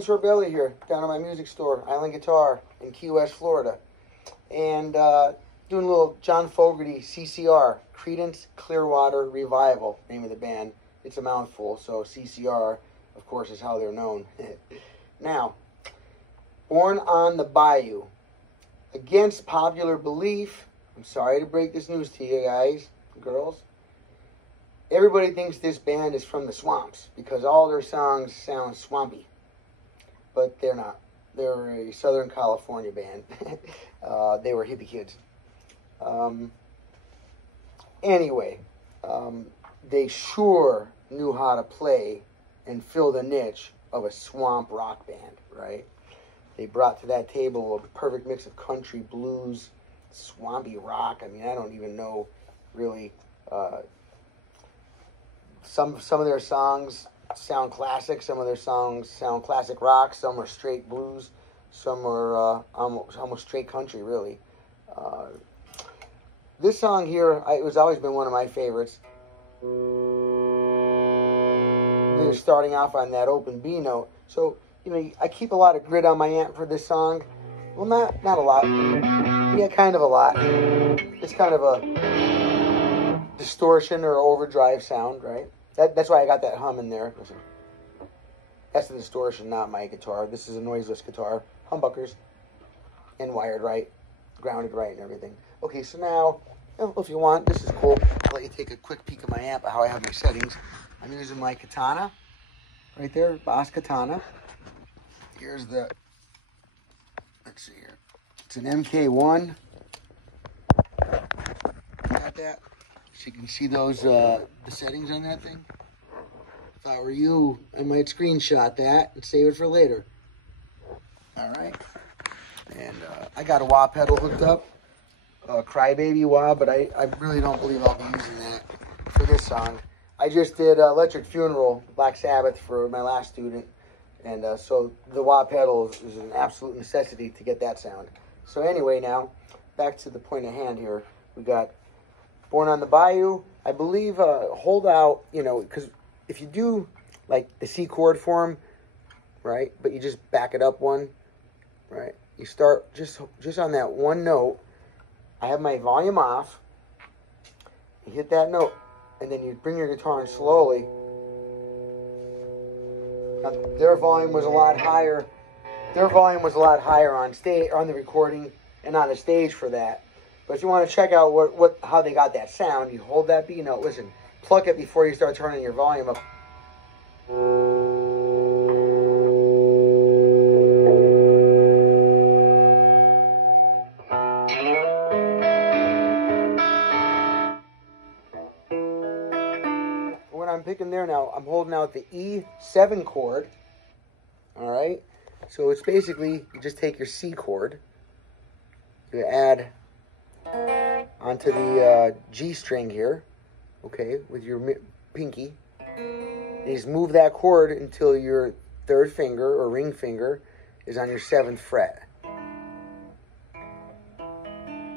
Sorbelli here, down at my music store, Island Guitar, in Key West, Florida. And doing a little John Fogarty, CCR, Creedence Clearwater Revival, name of the band. It's a mouthful, so CCR, of course, is how they're known. Now, Born on the Bayou. Against popular belief, I'm sorry to break this news to you guys, girls, everybody thinks this band is from the swamps because all their songs sound swampy. But they're not. They're a Southern California band. They were hippie kids. Anyway, they sure knew how to play and fill the niche of a swamp rock band, right? They brought to that table a perfect mix of country, blues, swampy rock. I mean, I don't even know really. Some of their songs sound classic. Some of their songs sound classic rock. Some are straight blues. Some are almost straight country, really. This song here, it was always been one of my favorites. They're starting off on that open B note. So, you know, I keep a lot of grit on my amp for this song. Well, not a lot. Yeah, kind of a lot. It's kind of a distortion or overdrive sound, right? That's why I got that hum in there. Listen. That's the distortion, not my guitar. This is a noiseless guitar. Humbuckers. And wired right. Grounded right and everything. Okay, so now, if you want, this is cool. I'll let you take a quick peek of my amp, how I have my settings. I'm using my Katana. Right there, Boss Katana. Here's the, let's see here. It's an MK1. Got that? So you can see those, the settings on that thing. If I were you, I might screenshot that and save it for later. All right. And I got a wah pedal hooked up, a Crybaby wah, but I really don't believe I'll be using that for this song. I just did Electric Funeral, Black Sabbath, for my last student. And so the wah pedal is an absolute necessity to get that sound. So anyway, now, back to the point at hand here. We got Born on the Bayou. I believe hold out, you know, because if you do like the C chord form, right, but you just back it up one, right, you start just on that one note. I have my volume off. You hit that note, and then you bring your guitar in slowly. Now, their volume was a lot higher. Their volume was a lot higher on stage, on the recording, and on the stage for that. But if you want to check out how they got that sound, you hold that B note. Listen, pluck it before you start turning your volume up. When I'm picking there now, I'm holding out the E7 chord. All right, so it's basically you just take your C chord, you add onto the G string here, okay, with your pinky. You just move that chord until your third finger or ring finger is on your 7th fret.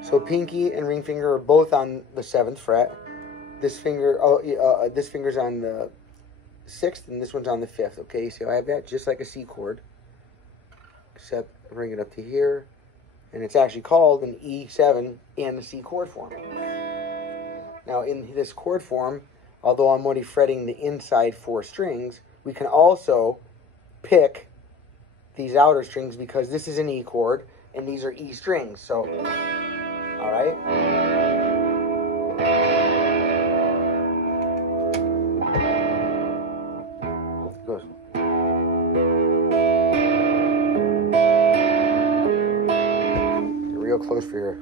So pinky and ring finger are both on the 7th fret. This finger, this finger's on the 6th, and this one's on the 5th. Okay, so I have that just like a C chord, except bring it up to here, and it's actually called an E7 in the C chord form. Now, in this chord form, although I'm only fretting the inside 4 strings, we can also pick these outer strings because this is an E chord and these are E strings. So, all right. It goes. You're real close for your.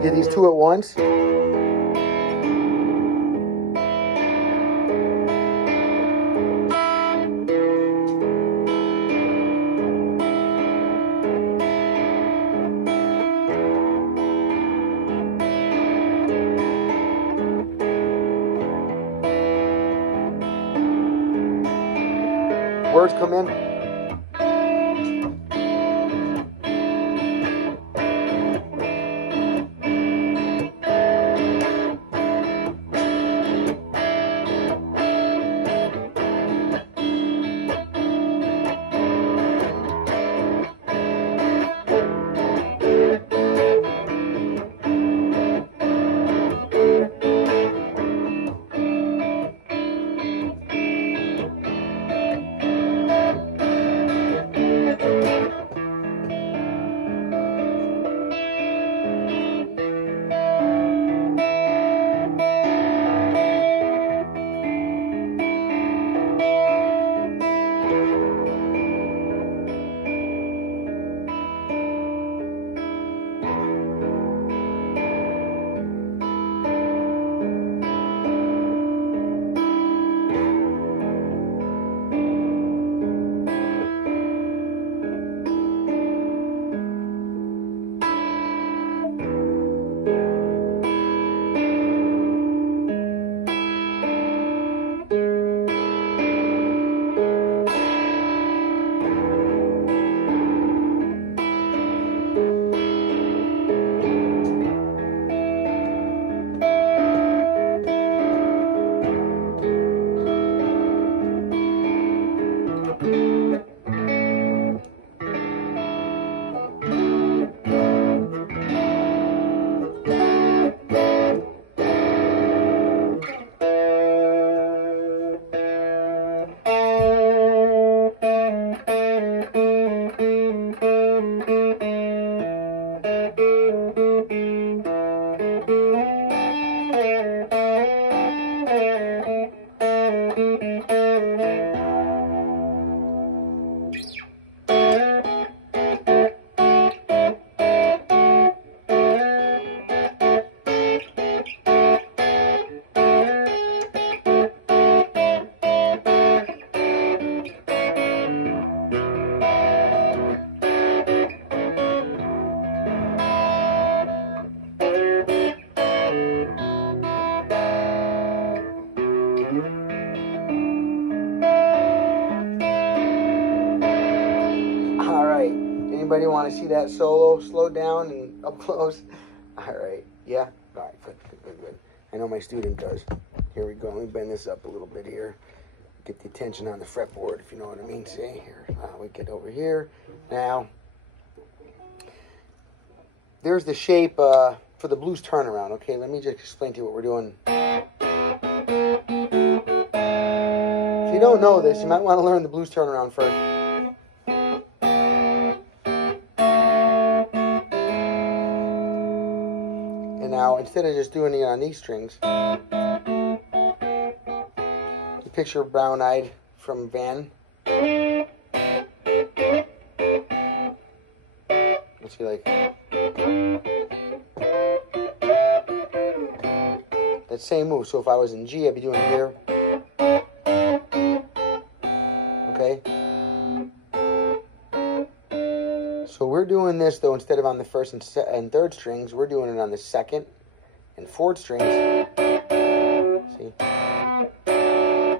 Did these two at once. Words come in. Anybody want to see that solo slowed down and up close? All right. Yeah? All right. Good. I know my student does. Here we go. Let me bend this up a little bit here. Get the attention on the fretboard, if you know what I mean. See, here. We get over here. Now, there's the shape for the blues turnaround. Okay, let me just explain to you what we're doing. If you don't know this, you might want to learn the blues turnaround first. And now, instead of just doing it on these strings, you picture Brown Eyed from Van. Let's see, like that same move. So if I was in G, I'd be doing it here. Okay. So we're doing this though, instead of on the first and third strings, we're doing it on the second and fourth strings. See? We're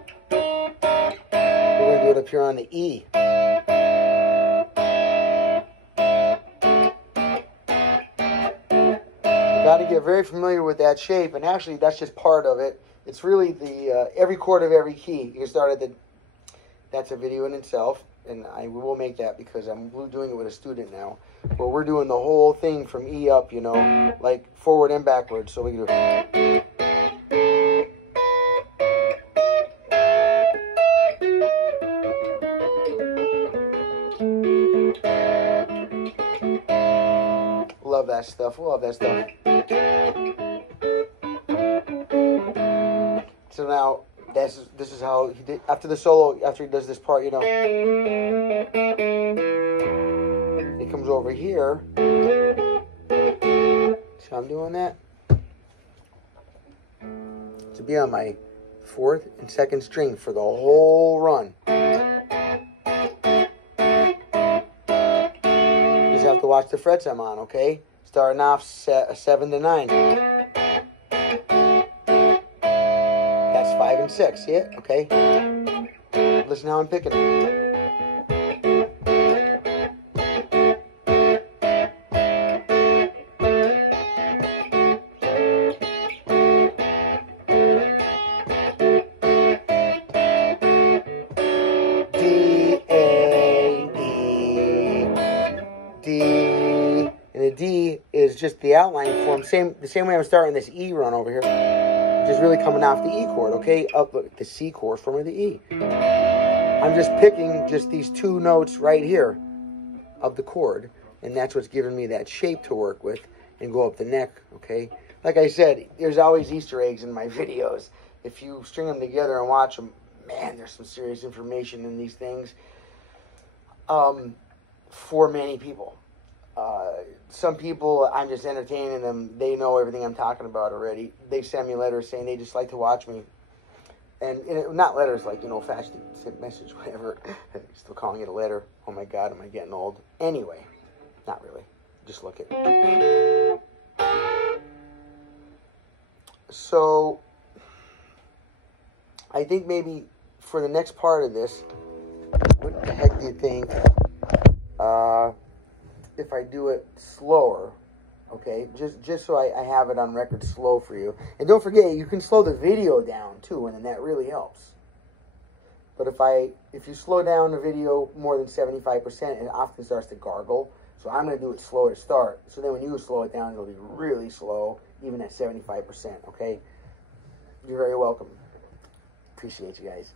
going to do it up here on the E. Got to get very familiar with that shape, and actually that's just part of it. It's really the every chord of every key. You can start at the. That's a video in itself, and I will make that because I'm doing it with a student now. Where we're doing the whole thing from E up, you know, like forward and backwards. So we can do. Love that stuff. Love that stuff. So now, this is how he did after the solo. After he does this part, you know, he comes over here. So I'm doing that to be on my fourth and second string for the whole run. You just have to watch the frets I'm on, okay? Starting off 7 to 9. That's 5 and 6. See it? Okay. Listen how I'm picking it. D is just the outline form, the same way I'm starting this E run over here, just really coming off the E chord, okay? Up the C chord from the E. I'm just picking just these two notes right here of the chord, and that's what's giving me that shape to work with and go up the neck, okay? Like I said, there's always Easter eggs in my videos. If you string them together and watch them, man, there's some serious information in these things for many people. Some people, I'm just entertaining them. They know everything I'm talking about already. They send me letters saying they just like to watch me. And not letters like, you know, fast message, whatever. Still calling it a letter. Oh my God, am I getting old? Anyway, not really. Just look at it. So, I think maybe for the next part of this, what the heck do you think? If I do it slower, okay, just so I have it on record slow for you. And don't forget, you can slow the video down too, and then that really helps. But if you slow down the video more than 75%, it often starts to gargle. So I'm going to do it slow to start. So then when you slow it down, it'll be really slow, even at 75%, okay? You're very welcome. Appreciate you guys.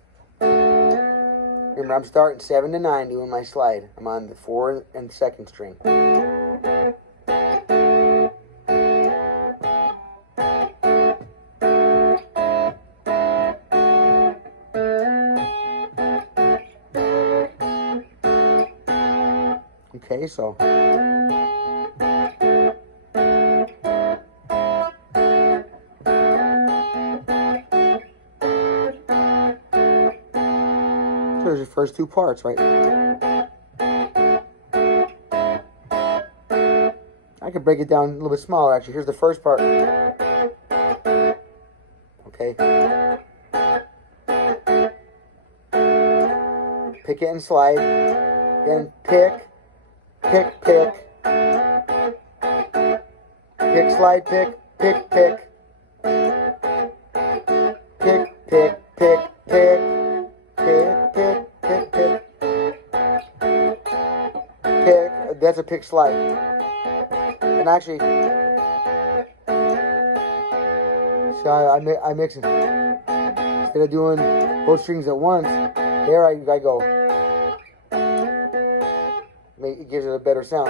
Remember, I'm starting 7 to 9 doing my slide. I'm on the 4 and 2nd string. Okay, so... There's your first two parts, right? I could break it down a little bit smaller, actually. Here's the first part. Okay. Pick it and slide. Then pick, pick, pick. Pick, slide, pick, pick, pick. Pick, pick, pick, pick. Pick, pick, pick, pick. Pick, that's a pick slide. And actually, so I mix it. Instead of doing both strings at once, there I go. It gives it a better sound.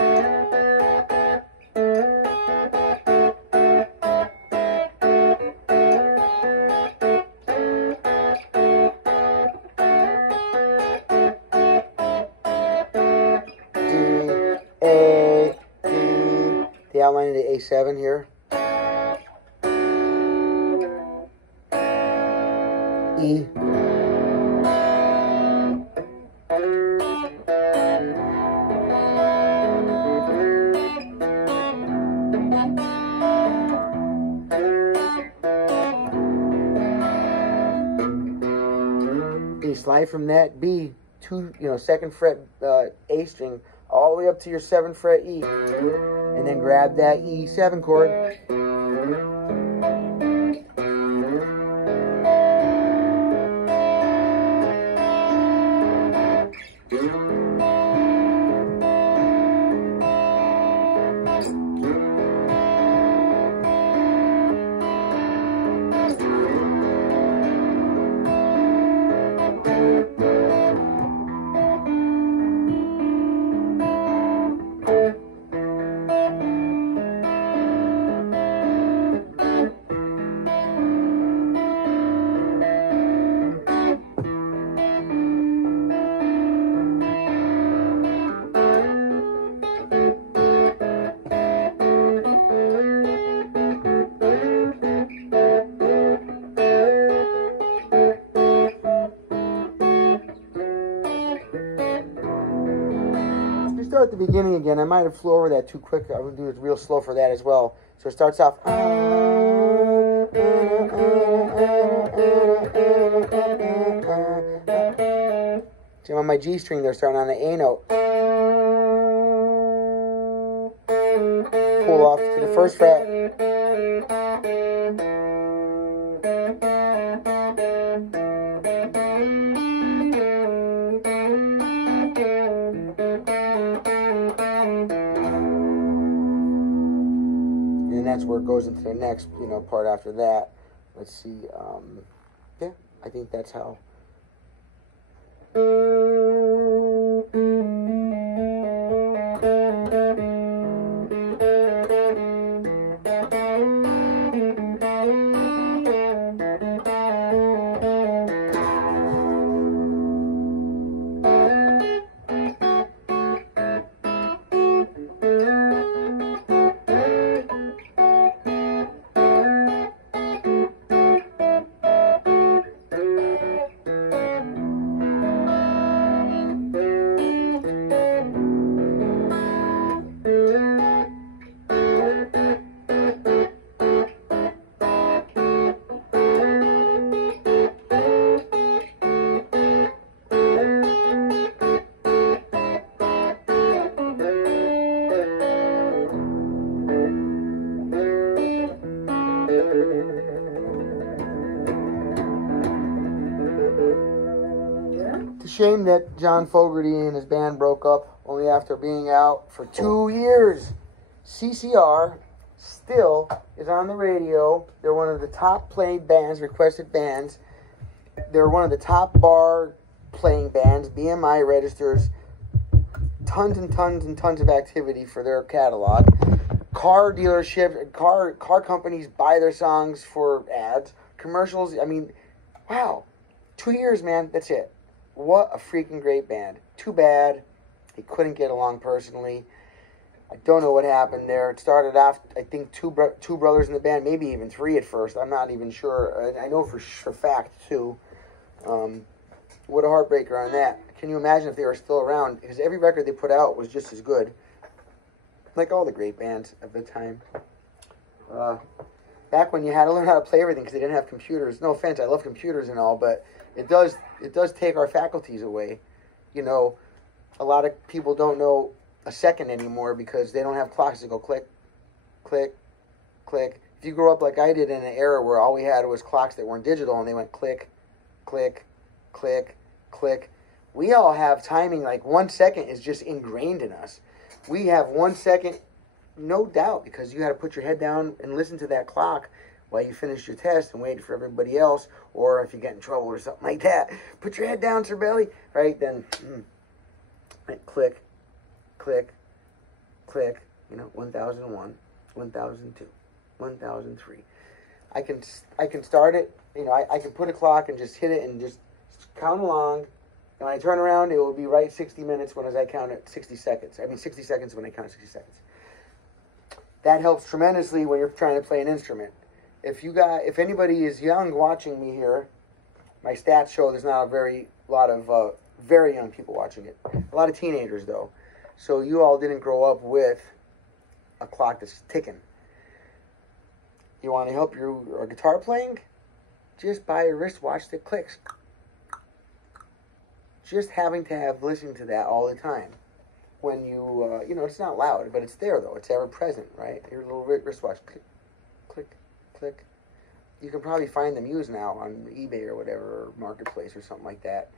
The outline of the A7 here. E. You slide from that B to, second fret A string all the way up to your 7th fret E, and then grab that E7 chord. At the beginning again, I might have flew over that too quick. I would do it real slow for that as well. So it starts off. See, on my G string, they're starting on the A note. Pull off to the 1st fret. And that's where it goes into the next, part after that. Let's see. Yeah, I think that's how. Shame that John Fogarty and his band broke up only after being out for 2 years. CCR still is on the radio. They're one of the top playing bands, requested bands. They're one of the top bar playing bands. BMI registers tons and tons and tons of activity for their catalog. Car dealerships, car companies buy their songs for ads. Commercials, wow. 2 years, man, that's it. What a freaking great band. Too bad they couldn't get along personally. I don't know what happened there. It started off, I think, two brothers in the band, maybe even 3 at first. I'm not even sure. I know for fact 2. What a heartbreaker on that. Can you imagine if they were still around? Because every record they put out was just as good. Like all the great bands of the time. Back when you had to learn how to play everything because they didn't have computers. No offense, I love computers and all, but it does take our faculties away. A lot of people don't know a second anymore because they don't have clocks that go click, click, click. If you grew up like I did in an era where all we had was clocks that weren't digital and they went click, click, click, click. We all have timing, like 1 second is just ingrained in us. We have 1 second, no doubt, because you had to put your head down and listen to that clock while you finished your test and waited for everybody else, or if you get in trouble or something like that, put your head down, Sorbelli, right? Then click, click, click, 1001, 1002, 1003. I can start it, I can put a clock and just hit it and just count along. And when I turn around, it will be right 60 minutes when I count at 60 seconds. 60 seconds when I count 60 seconds. That helps tremendously when you're trying to play an instrument. If anybody is young watching me here, my stats show there's not a lot of very young people watching it. A lot of teenagers, though. So you all didn't grow up with a clock that's ticking. You want to help your guitar playing? Just buy a wristwatch that clicks. Just having to have listened to that all the time. When you, it's not loud, but it's there, though. It's ever present, right? Your little wristwatch. Click, click, click. You can probably find them used now on eBay or whatever, or Marketplace or something like that.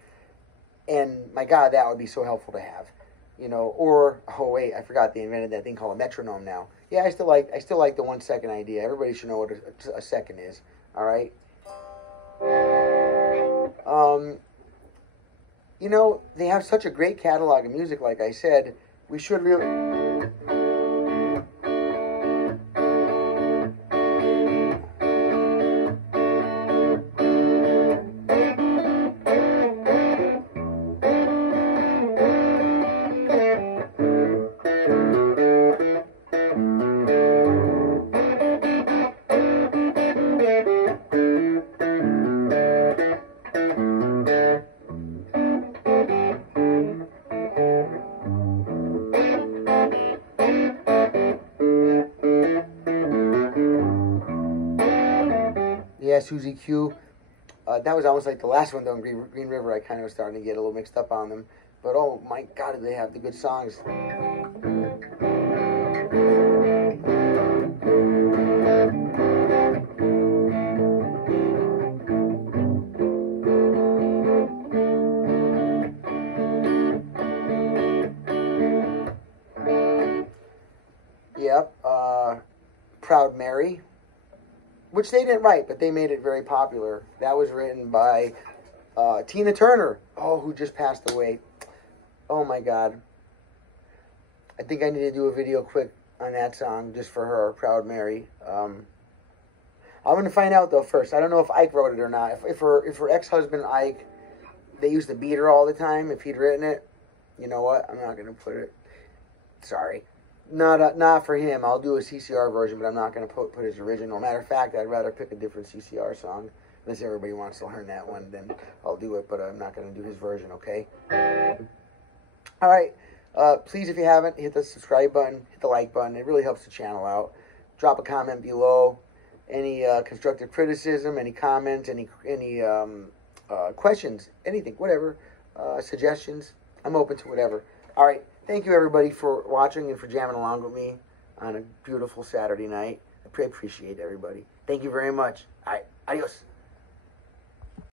And, my God, that would be so helpful to have. Or, oh, wait, I forgot they invented that thing called a metronome now. Yeah, I still like the 1 second idea. Everybody should know what a second is, all right? They have such a great catalog of music, like I said. We should really... Yeah, Susie Q. That was almost like the last one, though, in Green River. I kind of was starting to get a little mixed up on them. But, oh, my God, do they have the good songs. Yep. Proud Mary. Which they didn't write, but they made it very popular. That was written by Tina Turner, who just passed away. Oh, my God. I think I need to do a video quick on that song just for her, Proud Mary. I'm going to find out, though, first. I don't know if Ike wrote it or not. If her ex-husband, Ike, they used to beat her all the time, if he'd written it, you know what? I'm not going to put it. Sorry. Not for him. I'll do a CCR version, but I'm not going to put his original. Matter of fact, I'd rather pick a different CCR song. Unless everybody wants to learn that one, then I'll do it, but I'm not going to do his version, okay? All right. Please, if you haven't, hit the subscribe button, hit the like button. It really helps the channel out. Drop a comment below. Any constructive criticism, any comments, any questions, anything, whatever, suggestions. I'm open to whatever. All right. Thank you, everybody, for watching and for jamming along with me on a beautiful Saturday night. I appreciate everybody. Thank you very much. All right. Adios.